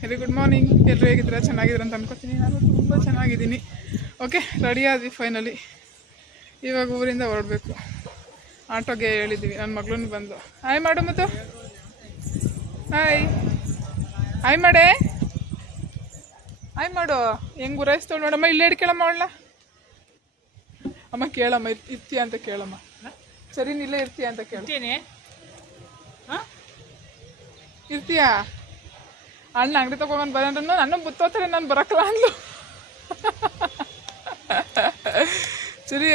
Very good morning. ಎಲ್ಲರೂ ಹೇಗಿದ್ದೀರಾ? ಚೆನ್ನಾಗಿದ್ದೀರ ಅಂತ ಅನ್ಕೋತೀನಿ. ನಾನು ತುಂಬ ಚೆನ್ನಾಗಿದ್ದೀನಿ. ಓಕೆ, ರೆಡಿ ಆದ್ವಿ ಫೈನಲಿ. ಇವಾಗ ಊರಿಂದ ಹೊರಡಬೇಕು. ಆಟೋಗೆ ಹೇಳಿದ್ದೀವಿ. ನನ್ನ ಮಗಳನ್ನ ಬಂದು ಹಾಯ್ ಮಾಡು. ಮತ್ತು ಹಾಯ್ ಹಾಯ್ ಮಾಡೇ, ಹಾಯ್ ಮಾಡು. ಹೆಂಗೆ ಗುರಾಯಿಸ್ತವಳು ನೋಡಮ್ಮ. ಇಲ್ಲೇ ಹಿಡ್ಕೇಳಮ್ಮ ಅವಳನ್ನ. ಅಮ್ಮ ಕೇಳಮ್ಮ, ಇರ್ತೀಯ ಅಂತ ಕೇಳಮ್ಮ. ಸರಿ, ಇಲ್ಲೇ ಇರ್ತೀಯ ಅಂತ ಕೇಳ್ತೀನಿ. ಇರ್ತೀಯಾ? ಅಣ್ಣ ಅಂಗಡಿ ತೊಗೊಂಡು ಬಂದ್ರು ನಾನು ಬುತ್ತೋತಾರೆ, ನಾನು ಬರೋಕ್ಕಲ್ಲ ಅಂದ್ಲು. ಸರಿ,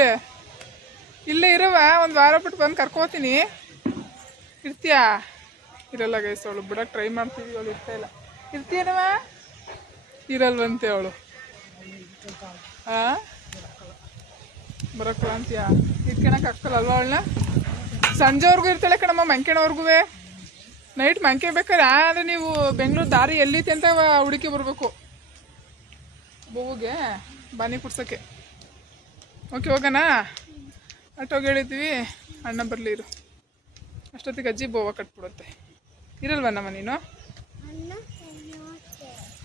ಇಲ್ಲೇ ಇರವ, ಒಂದು ವಾರ ಬಿಟ್ಟು ಬಂದು ಕರ್ಕೋತೀನಿ. ಇರ್ತೀಯಾ? ಇರಲ್ಲ ಗೈಸ್, ಅವಳು ಬಿಡೋಕ್ಕೆ ಟ್ರೈ ಮಾಡ್ತೀವಿ, ಅವಳು ಇರ್ತಾ ಇಲ್ಲ. ಇರ್ತೀಯನವ? ಇರಲ್ವಂತೆ ಅವಳು. ಹಾಂ, ಬರೋಕ್ಕಲ್ಲ ಅಂತೀಯಾ? ಇಟ್ಕೊಳಕ್ಕೆ ಆಗ್ತಲ್ಲ ಅಲ್ವಾ ಅವಳನ್ನ? ಸಂಜೆವರೆಗೂ ಇರ್ತಾಳೆ ಕಣಮ್ಮ, ಮಂಕೆಣವರೆಗೂ. ನೈಟ್ ಮಂಕೆ ಬೇಕಾದ್ರೆ. ಆದರೆ ನೀವು ಬೆಂಗಳೂರು ದಾರಿ ಎಲ್ಲಿತ್ತೆ ಅಂತ ಹುಡುಕಿ ಬರಬೇಕು ಬೋವಿಗೆ ಬಾನಿ ಕುಡ್ಸೋಕ್ಕೆ. ಓಕೆ, ಹೋಗೋಣ. ಆಟೋಗೆ ಹೇಳಿದ್ವಿ, ಅಣ್ಣ ಬರಲಿ ಇರು. ಅಷ್ಟೊತ್ತಿಗೆ ಅಜ್ಜಿ ಬೋವ ಕಟ್ಬಿಡುತ್ತೆ. ಇರಲ್ವನ್ನಮ್ಮ ನೀನು?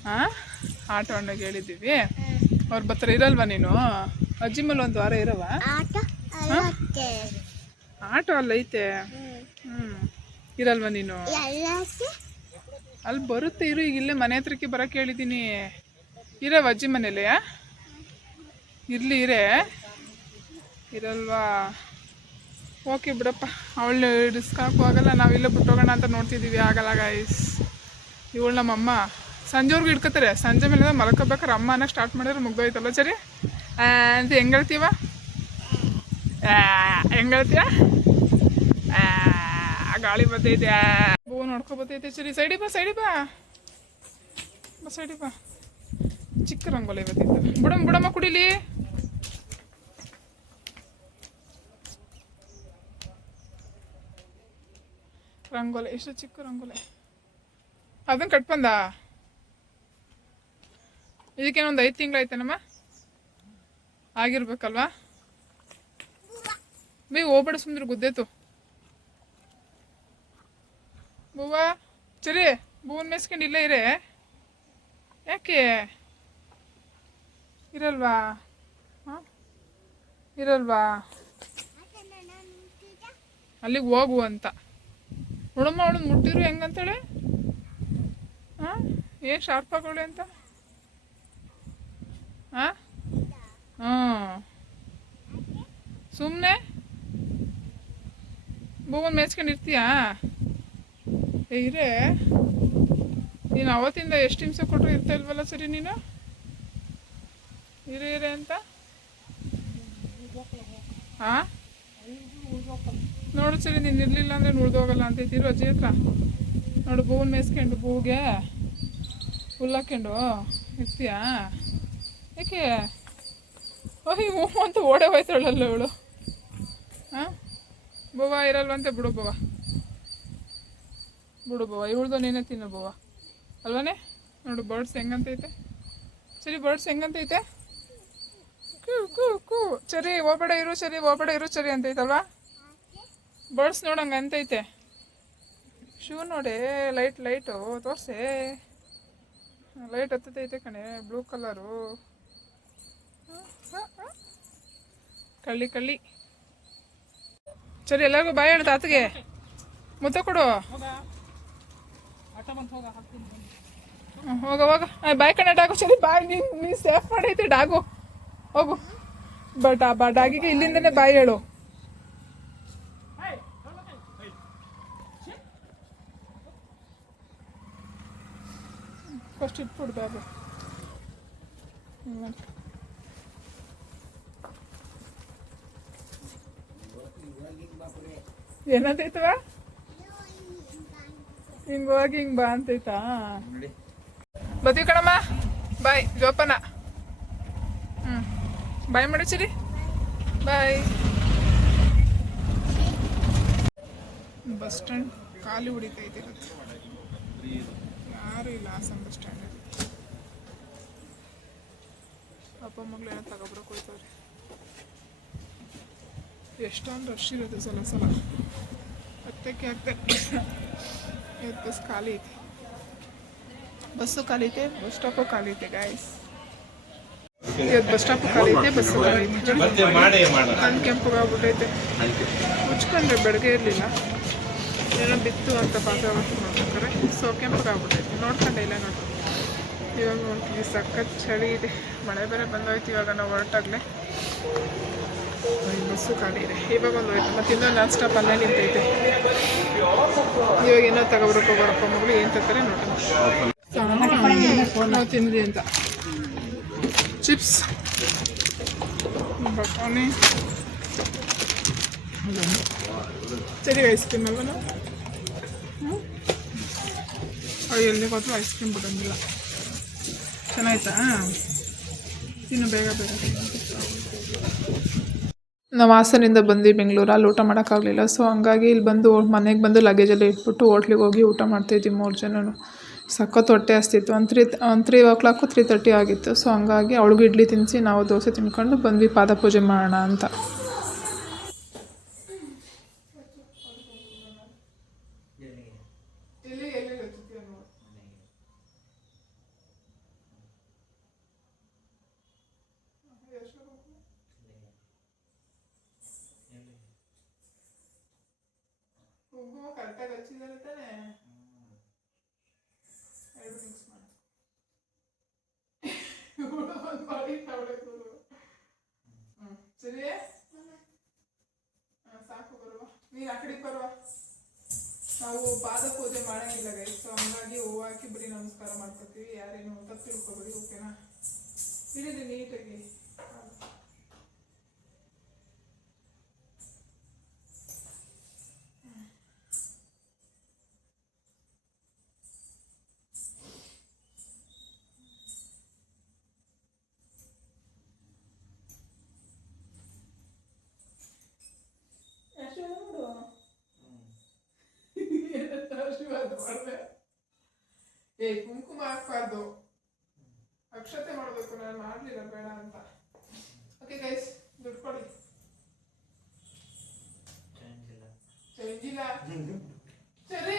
ಹಾಂ, ಆಟೋ ಅಣ್ಣಗೆ ಹೇಳಿದ್ದೀವಿ, ಅವ್ರು ಬರ್ತಾರೆ. ಇರಲ್ವ ನೀನು? ಅಜ್ಜಿ ಮೇಲೆ ಒಂದು ವಾರ ಇರವ? ಆಟೋ ಅಲ್ಲೈತೆ. ಇರಲ್ವ ನೀನು? ಅಲ್ಲಿ ಬರುತ್ತೆ, ಇರು. ಈಗ ಇಲ್ಲೇ ಮನೆ ಹತ್ರಕ್ಕೆ ಬರೋಕ್ಕೆ ಹೇಳಿದ್ದೀನಿ. ಇರವ ಅಜ್ಜಿ ಮನೇಲಿ? ಇರಲಿ, ಇರಲ್ವಾ? ಓಕೆ ಬಿಡಪ್ಪ, ಅವಳು ರಿಸ್ಕ್ ಹಾಕುವಾಗಲ್ಲ. ನಾವಿಲ್ಲೇ ಬಿಟ್ಟೋಗೋಣ ಅಂತ ನೋಡ್ತಿದ್ದೀವಿ. ಆಗಲ್ಲ ಗೈಸ್. ಇವಳು ನಮ್ಮಮ್ಮ ಸಂಜೆವರೆಗೂ ಇಟ್ಕೋತಾರೆ. ಸಂಜೆ ಮೇಲೆ ಮಲ್ಕೋಬೇಕಾರೆ ಅಮ್ಮ ಅನ್ನೋಕ್ಕೆ ಸ್ಟಾರ್ಟ್ ಮಾಡಿದ್ರೆ ಮುಗ್ದೋಯ್ತಲ್ಲ. ಸರಿ ಅಂತ ಹೆಂಗೆ ಹೇಳ್ತೀವ? ಹೆಂಗೆ ಹೇಳ್ತೀಯ? ಗಾಳಿ ಬರ್ತೈತೆ, ಬೋ ನೋಡ್ಕೊ ಬರ್ತೈತೆ. ಸರಿ, ಸೈಡಿ ಬಾ, ಸೈಡಿ ಬಾ. ಚಿಕ್ಕ ರಂಗೋಲಿ ಇವತ್ತಿತ್ತು. ಬಿಡಮ್ಮ ಕುಡಿಲಿ. ರಂಗೋಲಿ ಎಷ್ಟು ಚಿಕ್ಕ ರಂಗೋಲಿ. ಅದನ್ನ ಕಟ್ಬಂದ. ಇದಕ್ಕೇನೊಂದು 5 ತಿಂಗಳಾಯ್ತೇನಮ್ಮ ಆಗಿರ್ಬೇಕಲ್ವಾ? ಬೇ ಹೋಗ್ಬೇಡ, ಸುಂದ್ರ ಗುದ್ದೇತು. ಬೂವ ಸರಿ, ಬೂವನ್ ಮೇಸ್ಕೊಂಡು ಇಲ್ಲೇ ಇರೇ. ಯಾಕೆ ಇರಲ್ವಾ? ಹಾಂ, ಇರಲ್ವಾ? ಅಲ್ಲಿಗೆ ಹೋಗು ಅಂತ ನೋಡಮ್ಮ. ಅವಳು ಮುಟ್ಟಿರು ಹೆಂಗಂತೇಳಿ. ಹಾಂ, ಏನು ಶಾರ್ಪ್ ಆಗೋಳೆ ಅಂತ. ಹಾಂ ಸುಮ್ಮನೆ ಬೂವನ್ ಮೇಯ್ಸ್ಕೊಂಡು ಇರ್ತೀಯಾ? ಇರೇ, ನೀನು ಅವತ್ತಿಂದ ಎಷ್ಟು ಹಿಂಸೆ ಕೊಟ್ಟರು ಇರ್ತಾ ಇಲ್ವಲ್ಲ. ಸರಿ, ನೀನು ಇರೇ ಅಂತ. ಹಾಂ, ನೋಡು ಸರಿ, ನೀನು ಇರಲಿಲ್ಲ ಅಂದರೆ ಉಳ್ದೋಗಲ್ಲ ಅಂತೈತಿರು ಅಜ್ಜಿ ಹತ್ರ. ನೋಡು, ಬೂವನ್ ಮೇಯ್ಸ್ಕೊಂಡು ಬೂಗೆ ಹುಲ್ಲು ಹಾಕ್ಕೊಂಡು ಇರ್ತೀಯಾ? ಯಾಕೆ? ಓಹ್, ಹೂ ಅಂತ ಓಡೇ ಹೋಯ್ತಾಳಲ್ಲ ಇವಳು. ಹಾಂ, ಬೂವ ಇರಲ್ವಂತೆ. ಬಿಡು ಬೂವ, ಇವಳ್ದು ನೀನೇ ತಿನ್ನು ಬೂವ, ಅಲ್ವನೇ? ನೋಡು ಬರ್ಡ್ಸ್ ಹೆಂಗಂತೈತೆ. ಸರಿ, ಬರ್ಡ್ಸ್ ಹೆಂಗಂತೈತೆ. ಕೂ ಕೂ ಕೂ. ಸರಿ, ಹೋಗ್ಬೇಡ ಇರು. ಸರಿ ಅಂತೈತಲ್ವಾ ಬರ್ಡ್ಸ್? ನೋಡಂಗೆ ಅಂತೈತೆ. ಶೂ ನೋಡಿ, ಲೈಟು ತೋರಿಸೆ. ಲೈಟ್ ಹತ್ತೈತೆ ಕಣೆ, ಬ್ಲೂ ಕಲರು. ಕಳ್ಳಿ. ಸರಿ, ಎಲ್ಲರಿಗೂ ಬಾಯ್ ಹೇಳು. ತಾತಗೆ ಮುತ್ತ ಕೊಡು. ಹೋಗ ಬಾಯ್ ಕಣ ಡಾಗು. ಸರಿ, ಬಾಯ್. ನೀನು ಸೇಫ್ ಮಾಡೈತೆ ಡಾಗು. ಹೋಗು. ಡಾಗಿಗೆ ಇಲ್ಲಿಂದನೇ ಬಾಯ್ ಹೇಳು. ಫಸ್ಟ್ ಇಟ್ಬಿಡು ಬ್ಯಾಗು. ಏನಂತೈತವ? ಹಿಂಗೆ ಹೋಗಿ ಹಿಂಗೆ ಬಾ ಅಂತೈತಾ? ಬತ್ತೀವಿ ಕಣಮ್ಮ. ಬಾಯ್ ಜೋಪಾನ. ಬಾಯ್ ಮಾಡಿ. ಸರಿ, ಬಾಯ್. ಬಸ್ ಸ್ಟ್ಯಾಂಡ್ ಖಾಲಿ ಹೊಡಿತೈತೆ. ಯಾರು ಇಲ್ಲ ಹಾಸನ ಬಸ್ ಸ್ಟ್ಯಾಂಡ್. ಅಪ್ಪ ಮಗಳು ಏನೋ ತಗೊಬರಕ್ಕೆ ಹೋಯ್ತವ್ರೆ. ಎಷ್ಟೊಂದು ರಶ್ ಇರುತ್ತೆ ಸಲ. ಹತ್ತಕ್ಕೆ ಬಸ್ ಖಾಲಿ ಐತಿ. ಬಸ್ಸು ಖಾಲಿತೆ, ಬಸ್ ಸ್ಟಾಪು ಖಾಲಿತೆ ಗಾಯ್ಸ್. ಇವತ್ತು ಬಸ್ ಸ್ಟಾಪು ಖಾಲಿತೆ, ಬಸ್ಸು ಖಾಲಿತೆ. ಕಣ್ಣು ಕೆಂಪಗಾಗ್ಬಿಟ್ಟೈತೆ. ಮುಚ್ಕೊಂಡ್ರೆ ಬೆಳಗ್ಗೆ ಇರಲಿಲ್ಲ, ಏನೋ ಬಿತ್ತು ಅಂತ ಪಾತ್ರ ನೋಡ್ಬೇಕಾರೆ ಸೊ ಕೆಂಪಗಾಗ್ಬಿಟ್ಟೈತೆ. ನೋಡ್ಕೊಂಡೆ ಇಲ್ಲ ನೋಡಿ. ಇವಾಗ ನೋಡ್ತೀವಿ ಸಖತ್ ಚಳಿ ಇದೆ, ಮಳೆ ಬೇರೆ ಬಂದೋಯ್ತು. ಇವಾಗ ನಾವು ಹೊರಟಾಗಲೇ ಬಸ್ಸು ಖಾಲಿ ಇದೆ. ಇವಾಗ ಒಂದು ಹೋಯ್ತು, ಮತ್ತು ಇನ್ನೊಂದು ನಾನ್ ಸ್ಟಾಪ್ ಅಲ್ಲೇ ನಿಂತೈತೆ. ಇವಾಗ ಏನೋ ತಗೊಬರಪ್ಪ ಮಗಳು, ಏನು ತರ್ತಾರೆ ನೋಡಿ. ನಾವು ತಿಂದ್ರಿ ಅಂತ ಚಿಪ್ಸ್, ಬಟಾಣಿ, ಸರಿ ಐಸ್ ಕ್ರೀಮ್ ಅಲ್ವ ನಾವು ಎಲ್ಲಿ ಹೋದ್ರೂ ಐಸ್ ಕ್ರೀಮ್ ಬಿಡೋಂಗಿಲ್ಲ. ಚೆನ್ನಾಯ್ತಾ? ಇನ್ನು ಬೇಗ ಬೇಗ ನಾವು ಹಾಸನಿಂದ ಬಂದು ಬೆಂಗಳೂರಲ್ಲಿ ಊಟ ಮಾಡೋಕ್ಕಾಗಲಿಲ್ಲ. ಸೊ ಹಂಗಾಗಿ ಇಲ್ಲಿ ಬಂದು ಮನೆಗೆ ಬಂದು ಲಗೇಜೆಲ್ಲ ಇಟ್ಬಿಟ್ಟು ಹೋಟ್ಲಿಗೆ ಹೋಗಿ ಊಟ ಮಾಡ್ತಾಯಿದ್ವಿ 3 ಜನನು. ಸಖತ್ ಹೊಟ್ಟೆ ಹಸ್ತಿತ್ತು. ಒಂದು 3 o'clock 3:30 ಆಗಿತ್ತು. ಸೊ ಹಂಗಾಗಿ ಅವಳಿಗೂ ಇಡ್ಲಿ ತಿನ್ನಿಸಿ ನಾವು ದೋಸೆ ತಿನ್ಕೊಂಡು ಬಂದ್ವಿ ಪಾದ ಪೂಜೆ ಮಾಡೋಣ ಅಂತ. ಕರೆಕ್ಟಾಗಿ ಹಚ್ಚಿದ್ದಾರೆ ತಾನೆ, ಎರಡು ಮಿಕ್ಸ್ ಮಾಡಿ ಸರಿ ಸಾಕು. ಬರುವ ನೀನು ಆ ಕಡೆಗೆ ಬರುವ. ನಾವು ಪಾದ ಪೂಜೆ ಮಾಡೋಂಗಿಲ್ಲ ಗೈಸ್, ಸೊ ಹಂಗಾಗಿ ಹೂವು ಹಾಕಿ ಬಿಡಿ ನಮಸ್ಕಾರ ಮಾಡ್ಕೊತೀವಿ. ಯಾರೇನು ತಪ್ಪು ತಿಳ್ಕೊಬೇಡಿ, ಓಕೆನಾ? ಇಡೀರಿ ನೀಟಾಗಿ. ಕುಂಕುಮ ಹಾಕ್ಬಾರ್ದು, ಅಕ್ಷತೆ ಮಾಡಬೇಕು. ನಾನು ಮಾಡಲಿಲ್ಲ, ಬೇಡ ಅಂತ. ಓಕೆ ಗೈಸ್, ದುಡ್ಡು ಕೊಡಿ. ಚೇಂಜ್ ಇಲ್ಲ ಸರಿ,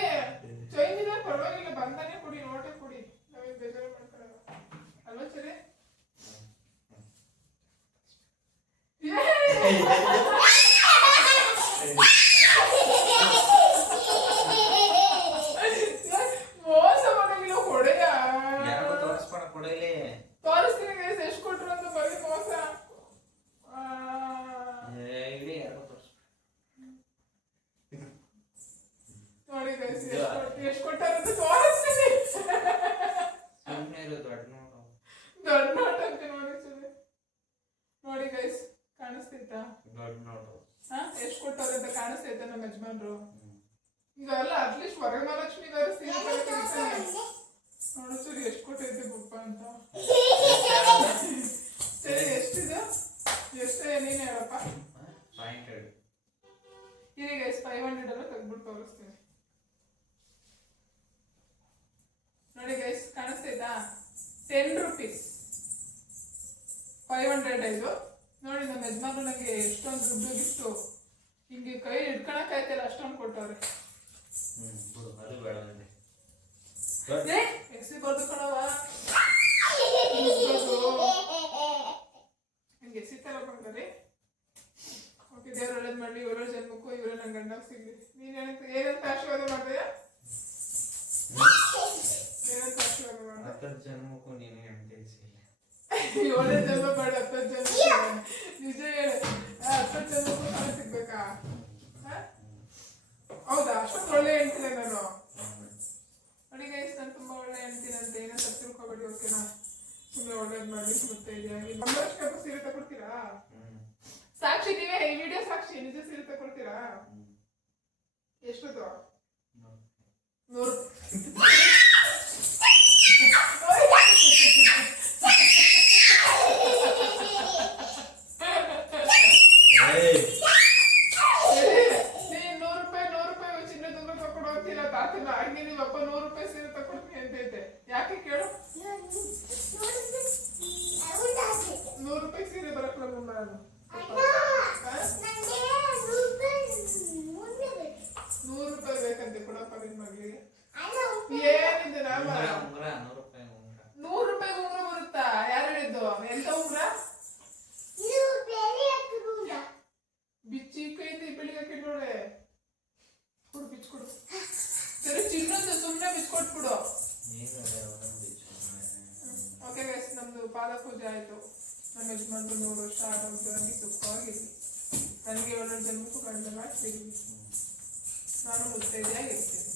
ಚೇಂಜ್ ಇಲ್ಲ ಪರವಾಗಿಲ್ಲ, ಬಂದಾನೆ ಕೊಡಿ, ನೋಟೇ ಕೊಡಿ. ನಾವೇನು ಬೇಜಾರು ಮಾಡ್ಕೊಳ್ಳಲ್ಲ ಅಲ್ವಾ ಸರಿ? ತೋರಿಸ್ತೀನಿ ಗೈಸ್, ಎಷ್ಟು ಕೊಟ್ರು ಅಂತ. ಬರೀ ಮೋಸ. ನೋಡಿ ಗೈಸ್, ಎಷ್ಟು ಕೊಟ್ಟಾರ ಅಂತ ತೋರಿಸ್ತೀನಿ. ದೊಡ್ಡ ನೋಟ್ ಅಂತ ನೋಡಿ. ನೋಡಿ ಗೈಸ್, ಕಾಣಿಸ್ತೈತಾ? ಎಷ್ಟು ಕೊಟ್ಟಾರ ಅಂತ ಕಾಣಿಸ್ತೈತೆ ನಮ್ಮ ಯಜಮಾನ್ರು. ಇದೆಲ್ಲ ಅಟ್ಲೀಸ್ಟ್ ವರಮಹಾಲಕ್ಷ್ಮಿಗಾರು ಸೀರೆ ನೋಡು ಸರಿ ಎಷ್ಟು ಕೊಟ್ಟೈತೆ ಬುಪ್ಪ ಅಂತ. ಸರಿ ಎಷ್ಟಿದೆ? ಎಷ್ಟು ನೀನು ಹೇಳಪ್ಪ. ಈಗ ಎಷ್ಟು 500 ಎಲ್ಲ ತೆಗ್ದ್ಬಿಟ್ಟು ತೋರಿಸ್ತೀನಿ. ನೋಡಿ ಗೈಸ್, ಕಾಣಿಸ್ತೈತಾ? 10 rupees 500 ಇದು. ನೋಡಿ ನಮ್ಮ ಯಜಮಾನ್ರು ನನಗೆ ಎಷ್ಟೊಂದು ದುಡ್ಡು ಗಿಫ್ಟು ಹಿಂಗೆ ಕೈ ಹಿಡ್ಕೊಳಕ್ಕಾಯ್ತಲ್ಲ, ಅಷ್ಟೊಂದು ಕೊಟ್ಟವ್ರೆ. ಎಕ್ಸಿ ಬರ್ದು ಕಣವ, ಹಿಂಗೆ ಎಸಿತಾರ ಬಂದರೆ. ಓಕೆ, ದೇವ್ರು ಒಳ್ಳೇದು ಮಾಡಲಿ. ಇವರ ಜನ್ಮಕ್ಕೂ ಇವರ ನನ್ನ ಗಂಡ ಸಿಗ್ಲಿ. ನೀನು ಏನಂತ ಆಶೀರ್ವಾದ ಮಾಡಿದೆಯ? ಏನಂತ ಆಶೀರ್ವಾದ ಮಾಡಿದೆ? 10 ಜನ್ಮಕ್ಕೂ ನೀನು ಹೆಂಡತಿ ಸಿಗ್ಲಿ. 7 ಜನ್ಮ ಬೇಡ, 10 ಜನ್ಮ. ನಿಜ ಹೇಳು, 10 ಜನ್ಮಕ್ಕೂ ನಾನು ಸಿಗ್ಬೇಕಾ? ಹೌದಾ? ಅಷ್ಟೊಂದು ಒಳ್ಳೆ ಹೇಳ್ತೀನಿ ನಾನು. ನೋಡಿ ಗೈಸ್, ನಾನು ತುಂಬಾ ಒಳ್ಳೆ ಹೇಳ್ತೀನಿ ಅಂತ ಏನೋ ತಪ್ಪು ತಿಳ್ಕೊಬೇಡಿ, ಓಕೆನಾ? ಸುಮ್ಮನೆ ಒಳ್ಳೇದು ಮಾಡಿ ಮತ್ತೆ ಇದಾಗಿ. ನಮ್ಮಷ್ಟು ಸೀರೆ ತಗೊಳ್ತೀರಾ? ಸಾಕ್ಷಿ, ನೀವೇ ಈ ವಿಡಿಯೋ ಸಾಕ್ಷಿ. ನಿಜ ಸೀರೆ ತಗೊಳ್ತೀರಾ? ಎಷ್ಟೊತ್ತು? 100. ಯಾಕೆ ಕೇಳು? 100 ರೂಪಾಯಿ ಸೀರೆ ಬರಕ್ಲ ನಾನು. 100 ರೂಪಾಯಿ ಬೇಕಂತೆ ಕೊಡಪ್ಪ ನಿನ್ ಮಗಳಿಗೆ. ಏನು ಎಂತ ಉಂಗ್ರ ಬಿಚ್ಚಿ ಕೈಯಿಂದ ಬೆಳಿಗ್ಗೆ ಕೆಟ್ಟೋಳೆ ಕೊಡು ಬಿಚ್ಕೊಡು ಸರಿ ಚಿನ್ನೊಂದು ಸುಮ್ಮನೆ ಬಿಚ್ಕೊಟ್ಬಿಡು ಓಕೆ ಗೈಸ್ ನಮ್ದು ಪಾದ ಪೂಜೆ ಆಯ್ತು ನಮ್ಮ ಯಜಮಾನ್ರು 100 ವರ್ಷ ಆರೋಗ್ಯವಾಗಿ ಸುಖವಾಗಿರ್ಲಿ ನನಗೆ 7 ಜನ್ಮಕ್ಕೂ ಗಂಡ ಮಾಡ್ತೀವಿ ನಾನು ಮುತ್ತೈದೆಯಾಗಿರ್ತೀನಿ